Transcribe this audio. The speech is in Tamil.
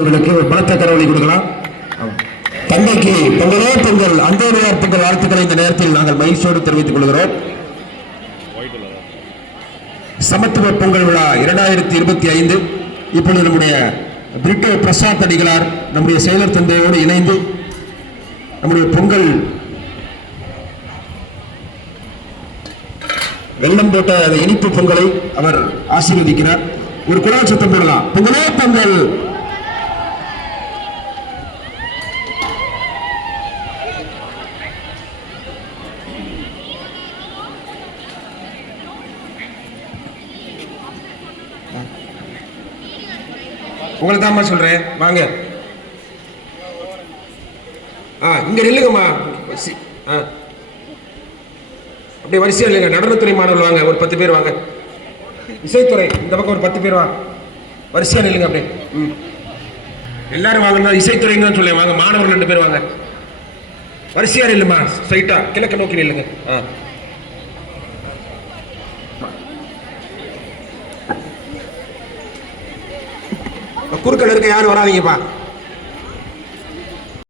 ஒரு பலத்த கொடுக்கலாம். தந்தைக்கு பொங்கல் பொங்கல் வாழ்த்துக்களை இந்த நேரத்தில் நாங்கள் மகிழ்ச்சியோடு தெரிவித்துக் கொள்கிறோம். சமத்துவ பொங்கல் விழா இரண்டாயிரத்தி இருபத்தி ஐந்து. இப்பொழுது நம்முடைய பிரிட்டோ பிரசாத் அடிகளார் நம்முடைய செயலர் தந்தையோடு இணைந்து நம்முடைய பொங்கல் வெள்ளம் போட்ட இனிப்பு பொங்கலை அவர் ஆசீர்வதிக்கிறார். ஒரு குழாய் சத்தம் போடலாம். பொங்கலோ பொங்கல். உங்களை தான்மா சொல்றேன். வாங்க. ஆ இங்க நில்லுங்கம்மா. ஆ. அப்படியே வரிசையா இல்லைங்க நடனத்துறை மாணவர்கள் வாங்க. ஒரு பத்து பேர் வாங்க. இசைத்துறை இந்த பக்கம் ஒரு பத்து பேர் வாங்க வரிசையா நில்லுங்க அப்படியே. ம். எல்லாரும் வாங்க. இசைத்துறைன்னு தான் சொல்லுவேன் வாங்க. மாணவர்கள் ரெண்டு பேர் வாங்க. வரிசையா நில்லுமா? ஸ்ட்ரைட்டா கிழக்க நோக்கி நில்லுங்க. ஆ. குறுக்கள் இருக்க யாரும் வராதீங்கப்பா.